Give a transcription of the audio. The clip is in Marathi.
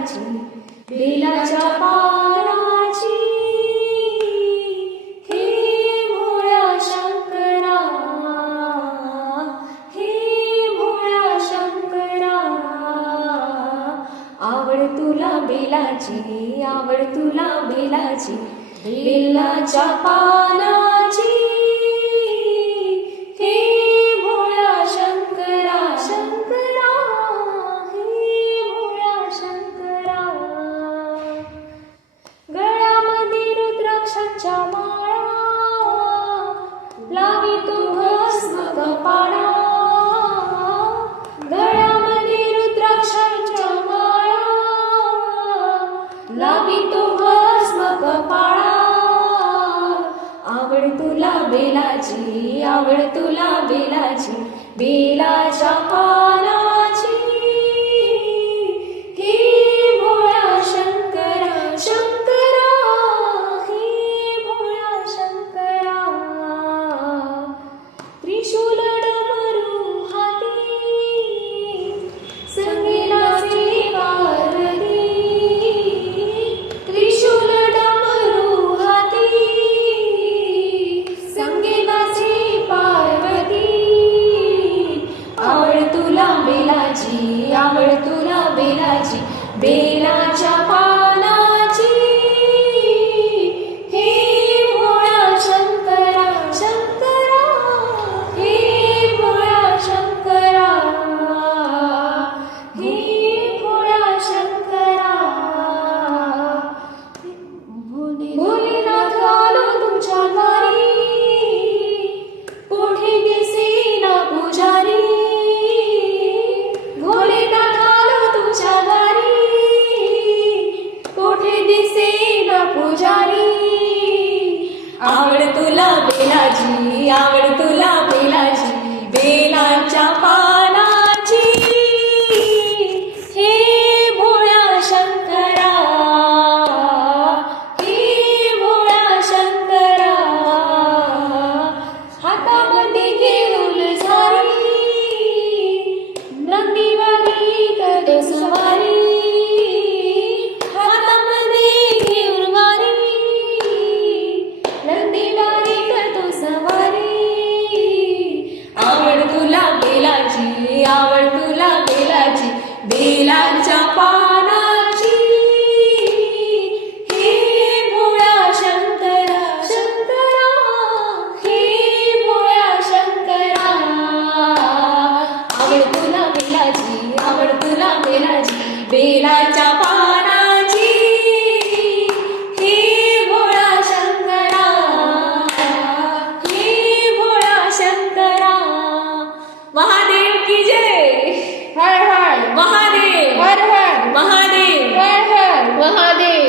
बेलाची बेलाच्या पानाची हे भोळ्या शंकरा, हे भोळ्या शंकरा, आवड तुला बेलाची, आवड तुला बेलाची, बेलाच्या पानाची हे भोळ्या शंकरा, शंकरा, हे भोळ्या शंकरा. गळ्यामध्ये रुद्राक्षाच्या माळा लावी तू भस्म कपाळा, गळ्यामध्ये रुद्राक्षाच्या माळा लावी तू भस्म कपाळा. आवड तुला बेलाची, आवड तुला बेलाची, बेलाच्या पानाची हे भोळ्या शंकरा, शंकरा, हे भोळ्या शंकरा. त्रिशूल डमरू हाती संगीला श्री पार्वती, त्रिशूल डमरू हाती संगीला श्री पार्वती. आवड तुला बेलाची, आवड तुला बेलाची, बेलाच्या पानाची हे भोळ्या शंकरा, शंकरा, हे भोळ्या शंकरा, हे भोळ्या शंकरा. भोलेनाथ आलो तुमच्या दारी, कोठे दिसेना पुजारी, भोलेनाथ आलो तुमच्या दारी, कोठे दिसेना पुजारी. आवड तुला बेलाची, आवड तुला बेलाची, बेलाच्या पानाची हे भोळ्या शंकरा, हे भोळ्या शंकरा. हातामध्ये घेऊन झारी नंदीवाली करे सवारी, हातामध्ये घेऊन वारी नंदीवाली करतो सवारी. आवड तुला बेलाची, आवड तुला बेलाची, बेलाच्या पानाची हे भोळ्या शंकरा, शंकरा, हे भोळ्या शंकरा. आवड तुला बेलाची, आवड तुला बेलाची, बेलाच्या पानाची हे भोळ्या शंकरा, हे भोळ्या शंकरा. महादेव की जय, हर हर महादेव, हर हर महादेव, हर हर महादेव.